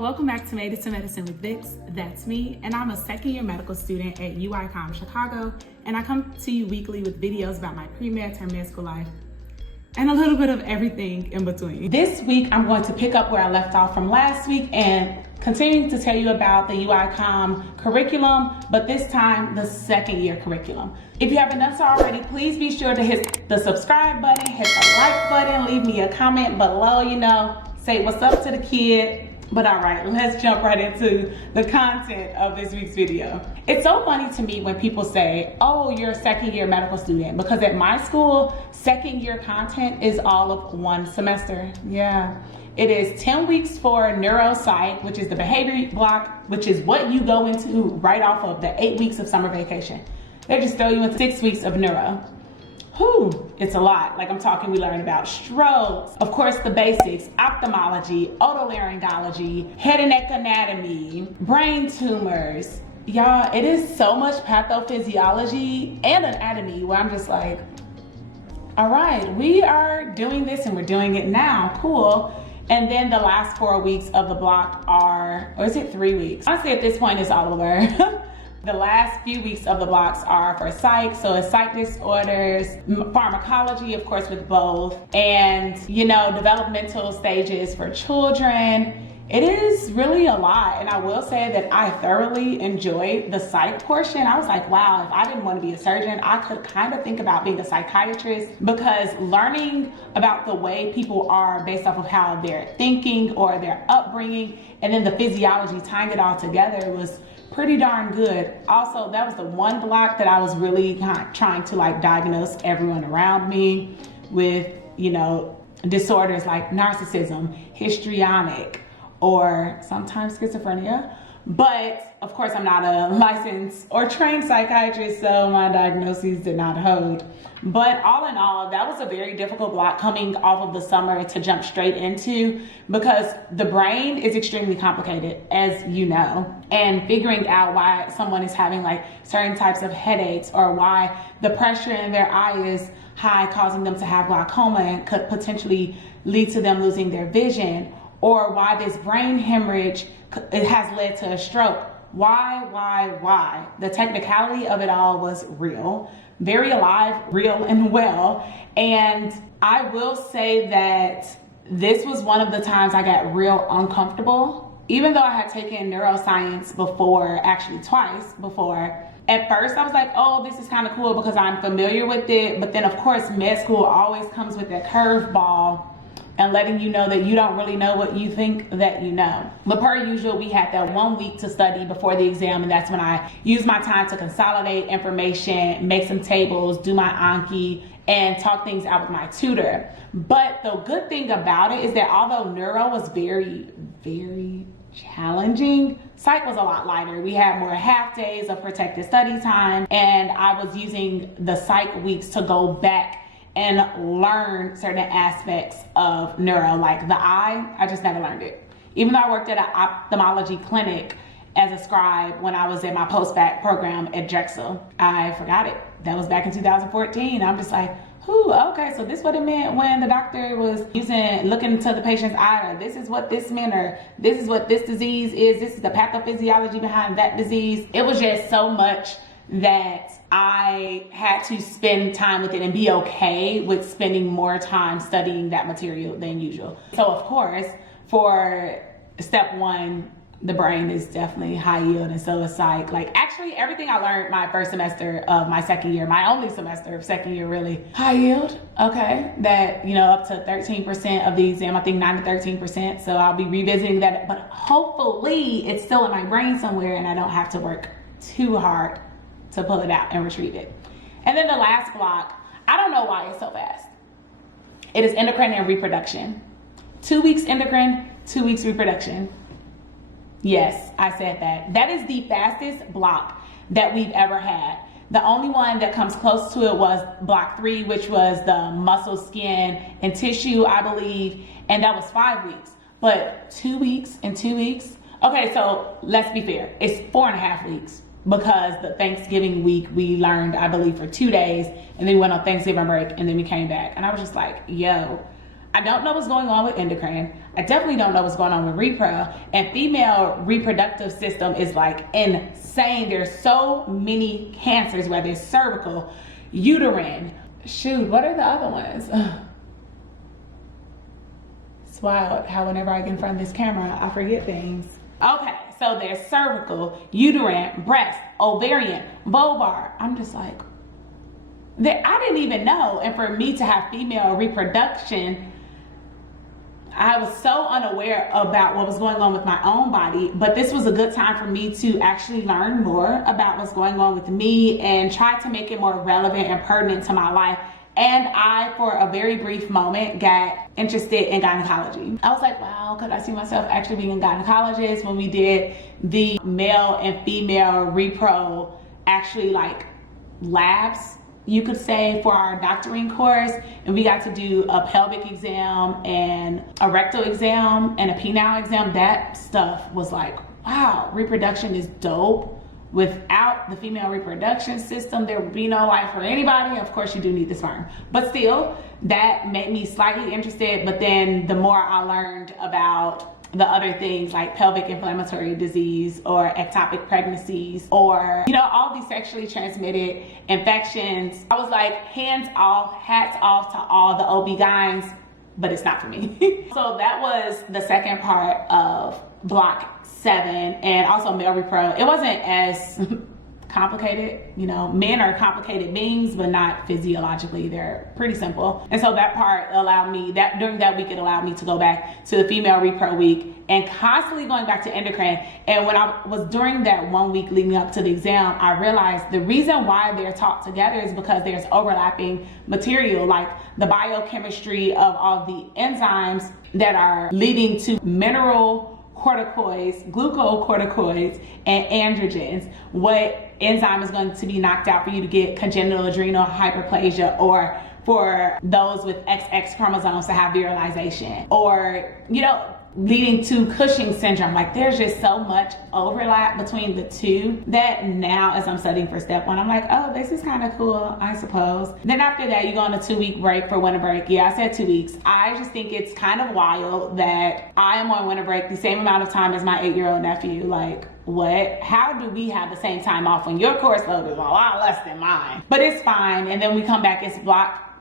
Welcome back to Made It to Medicine with Vix. That's me, and I'm a second-year medical student at UICOM Chicago, and I come to you weekly with videos about my pre-med term med school life and a little bit of everything in between. This week, I'm going to pick up where I left off from last week and continuing to tell you about the UICOM curriculum, but this time the second-year curriculum. If you haven't done so already, please be sure to hit the subscribe button, hit the like button, leave me a comment below, say what's up to the kid. But all right, let's jump right into the content of this week's video. It's so funny to me when people say, oh, you're a second year medical student, because at my school, second year content is all of one semester. Yeah, it is 10 weeks for neuropsych, which is the behavior block, which is what you go into right off of the 8 weeks of summer vacation. They just throw you into 6 weeks of neuro. Whew, it's a lot. Like I'm talking, we learn about strokes, of course the basics, ophthalmology, otolaryngology, head and neck anatomy, brain tumors. Y'all, it is so much pathophysiology and anatomy where I'm just like, all right, we are doing this and we're doing it now, cool. And then the last 4 weeks of the block are, or is it 3 weeks? Honestly, at this point, it's all over. The last few weeks of the blocks are for psych, so it's psych disorders, pharmacology, of course, with both, and developmental stages for children. It is really a lot, and I will say that I thoroughly enjoyed the psych portion. I was like, wow, if I didn't want to be a surgeon, I could kind of think about being a psychiatrist, because learning about the way people are based off of how they're thinking or their upbringing, and then the physiology, tying it all together was pretty darn good. Also, that was the one block that I was really trying to diagnose everyone around me with, disorders like narcissism, histrionic, or sometimes schizophrenia. But of course, I'm not a licensed or trained psychiatrist, so my diagnoses did not hold. But all in all, that was a very difficult block coming off of the summer to jump straight into, because the brain is extremely complicated, as you know, and figuring out why someone is having certain types of headaches, or why the pressure in their eye is high, causing them to have glaucoma and could potentially lead to them losing their vision, or why this brain hemorrhage has led to a stroke. Why? The technicality of it all was real, very alive, real and well. And I will say that this was one of the times I got real uncomfortable. Even though I had taken neuroscience before, actually twice before, at first I was like, oh, this is kind of cool because I'm familiar with it. But then of course, med school always comes with that curveball and letting you know that you don't really know what you think that you know. But per usual, we had that 1 week to study before the exam, and that's when I used my time to consolidate information, make some tables, do my Anki, and talk things out with my tutor. But the good thing about it is that although neuro was very, very challenging, psych was a lot lighter. We had more half days of protected study time, and I was using the psych weeks to go back and learn certain aspects of neuro, like the eye. I just never learned it. Even though I worked at an ophthalmology clinic as a scribe when I was in my post-bac program at Drexel, I forgot it. That was back in 2014. I'm just like, okay, so this is what it meant when the doctor was looking into the patient's eye, or this is what this meant, or this is what this disease is, this is the pathophysiology behind that disease. It was just so much that I had to spend time with it and be okay with spending more time studying that material than usual. So of course, for step 1, the brain is definitely high yield, and so is psych. Actually everything I learned my first semester of my second year, my only semester of second year, really high yield. Okay, that up to 13% of the exam, I think 9 to 13%. So I'll be revisiting that, but hopefully it's still in my brain somewhere and I don't have to work too hard to pull it out and retrieve it. And then the last block, I don't know why it's so fast. It is endocrine and reproduction. 2 weeks endocrine, 2 weeks reproduction. Yes, I said that. That is the fastest block that we've ever had. The only one that comes close to it was block 3, which was the muscle, skin, and tissue, I believe, and that was 5 weeks. But 2 weeks and 2 weeks? Okay, so let's be fair. It's 4.5 weeks because the Thanksgiving week we learned, I believe, for 2 days, and then we went on Thanksgiving break, and then we came back. And I was just like, yo, I don't know what's going on with endocrine. I definitely don't know what's going on with repro. And female reproductive system is like insane. There's so many cancers, whether it's cervical, uterine. Shoot, what are the other ones? It's wild how whenever I get in front of this camera, I forget things. Okay, so there's cervical, uterine, breast, ovarian, vulvar. I'm just like, I didn't even know. And for me to have female reproduction, I was so unaware about what was going on with my own body, but this was a good time for me to actually learn more about what's going on with me and try to make it more relevant and pertinent to my life. And I, for a very brief moment, got interested in gynecology. I was like, wow, could I see myself actually being a gynecologist? When we did the male and female repro, actually like labs, you could say, for our doctoring course, and we got to do a pelvic exam and a rectal exam and a penile exam. That stuff was like, wow, reproduction is dope. Without the female reproduction system, there would be no life for anybody. Of course, you do need the sperm, but still, that made me slightly interested. But then the more I learned about the other things like pelvic inflammatory disease or ectopic pregnancies or, you know, all these sexually transmitted infections, I was like, hands off, hats off to all the OB-GYNs, but it's not for me. So that was the second part of block 7, and also male repro. It wasn't as complicated, you know, men are complicated beings, but not physiologically. They're pretty simple. And so that part allowed me, that during that week, it allowed me to go back to the female repro week and constantly going back to endocrine. And when I was during that 1 week leading up to the exam, I realized the reason why they're taught together is because there's overlapping material, like the biochemistry of all the enzymes that are leading to mineral corticoids, glucocorticoids, and androgens. What enzyme is going to be knocked out for you to get congenital adrenal hyperplasia, or for those with XX chromosomes to have virilization, or, you know, leading to Cushing syndrome. Like, there's just so much overlap between the two that now, as I'm studying for step 1, I'm like, oh, this is kind of cool, I suppose. Then after that, you go on a 2-week break for winter break. Yeah, I said 2 weeks. I just think it's kind of wild that I am on winter break the same amount of time as my 8-year-old nephew. Like, what? How do we have the same time off when your course load is a lot less than mine? But it's fine. And then we come back, it's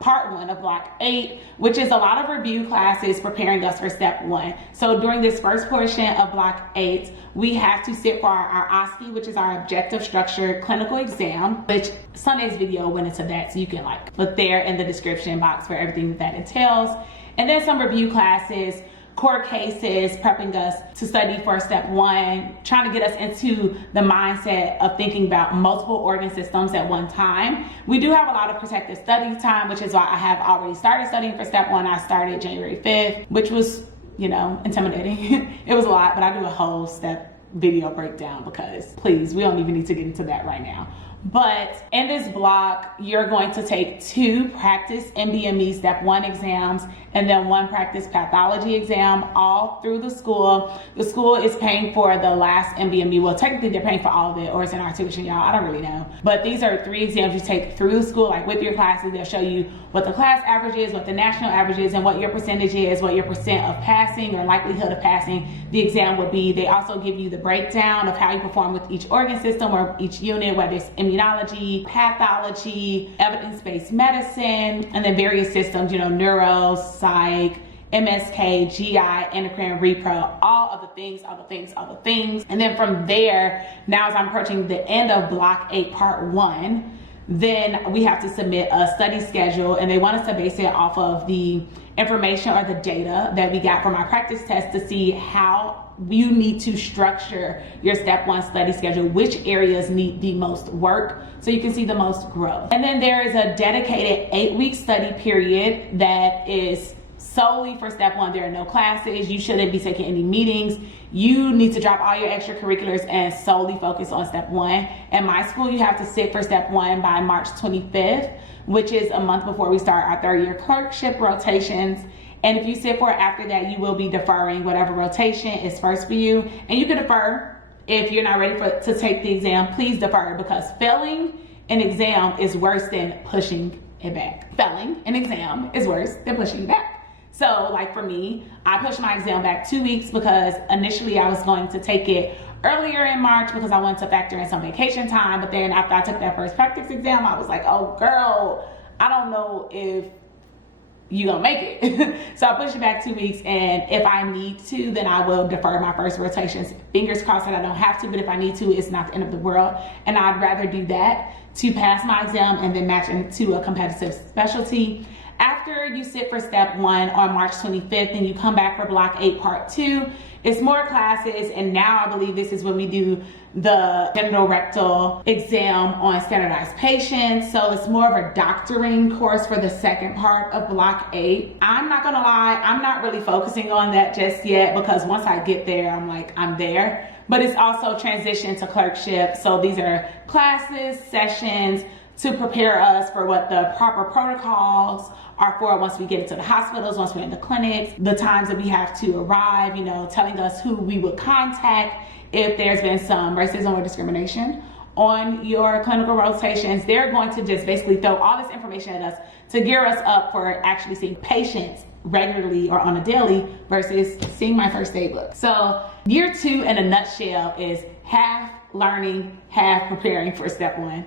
part 1 of block 8, which is a lot of review classes preparing us for step 1. So during this first portion of block 8, we have to sit for our OSCE, which is our objective structured clinical exam, which Sunday's video went into that, so you can like look there in the description box for everything that entails. And then some review classes, core cases, prepping us to study for step 1, trying to get us into the mindset of thinking about multiple organ systems at one time. We do have a lot of protective study time, which is why I have already started studying for step 1. I started January 5th, which was, you know, intimidating. It was a lot, but I do a whole step video breakdown because, please, we don't even need to get into that right now. But in this block, you're going to take 2 practice MBME step 1 exams and then 1 practice pathology exam all through the school. The school is paying for the last MBME. Well, technically they're paying for all of it, or it's in our tuition, y'all. I don't really know. But these are 3 exams you take through the school, like with your classes. They'll show you what the class average is, what the national average is, and what your percentage is, what your percent of passing or likelihood of passing the exam would be. They also give you the breakdown of how you perform with each organ system or each unit, whether it's immunology, pathology, evidence-based medicine, and then various systems, you know, neuro, psych, MSK, GI, endocrine, repro, all of the things. And then from there, now as I'm approaching the end of block 8, part 1, then we have to submit a study schedule, and they want us to base it off of the information or the data that we got from our practice test to see how you need to structure your step 1 study schedule, which areas need the most work so you can see the most growth. And then there is a dedicated 8-week study period that is solely for step one. There are no classes. You shouldn't be taking any meetings. You need to drop all your extracurriculars and solely focus on step one. In my school, you have to sit for step one by March 25th, which is a month before we start our 3rd-year clerkship rotations. And if you sit for it after that, you will be deferring whatever rotation is first for you. And you can defer if you're not ready to take the exam. Please defer, because failing an exam is worse than pushing it back. Failing an exam is worse than pushing it back. So like for me, I pushed my exam back 2 weeks because initially I was going to take it earlier in March because I wanted to factor in some vacation time. But then after I took that first practice exam, I was like, oh girl, I don't know if you gonna make it. So I pushed it back 2 weeks, and if I need to, then I will defer my first rotations. Fingers crossed that I don't have to, but if I need to, it's not the end of the world. And I'd rather do that to pass my exam and then match into a competitive specialty. After you sit for step one on March 25th, and you come back for block 8 part 2, it's more classes, and now I believe this is when we do the genital rectal exam on standardized patients. So it's more of a doctoring course for the second part of block 8. I'm not gonna lie, I'm not really focusing on that just yet, because once I get there, I'm like, I'm there. But it's also transition to clerkship. So these are classes, sessions, to prepare us for what the proper protocols are for once we get into the hospitals, once we're in the clinics, the times that we have to arrive, you know, telling us who we would contact if there's been some racism or discrimination on your clinical rotations. They're going to just basically throw all this information at us to gear us up for actually seeing patients regularly or on a daily versus seeing my first aid book. So year 2 in a nutshell is half learning, half preparing for step one.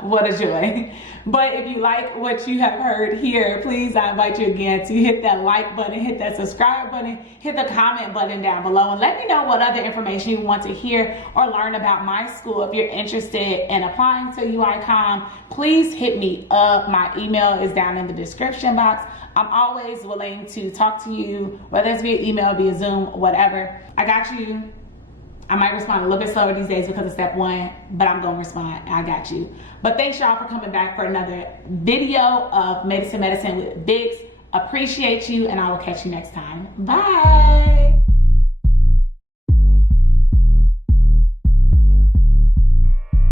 What a joy. But if you like what you have heard here, please, I invite you again to hit that like button, hit that subscribe button, hit the comment button down below, and let me know what other information you want to hear or learn about my school. If you're interested in applying to UICOM, please hit me up. My email is down in the description box. I'm always willing to talk to you, whether it's via email, via Zoom, whatever. I got you. I might respond a little bit slower these days because of step one, but I'm gonna respond. I got you. But thanks y'all for coming back for another video of Medicine with Vix. Appreciate you, and I will catch you next time. Bye.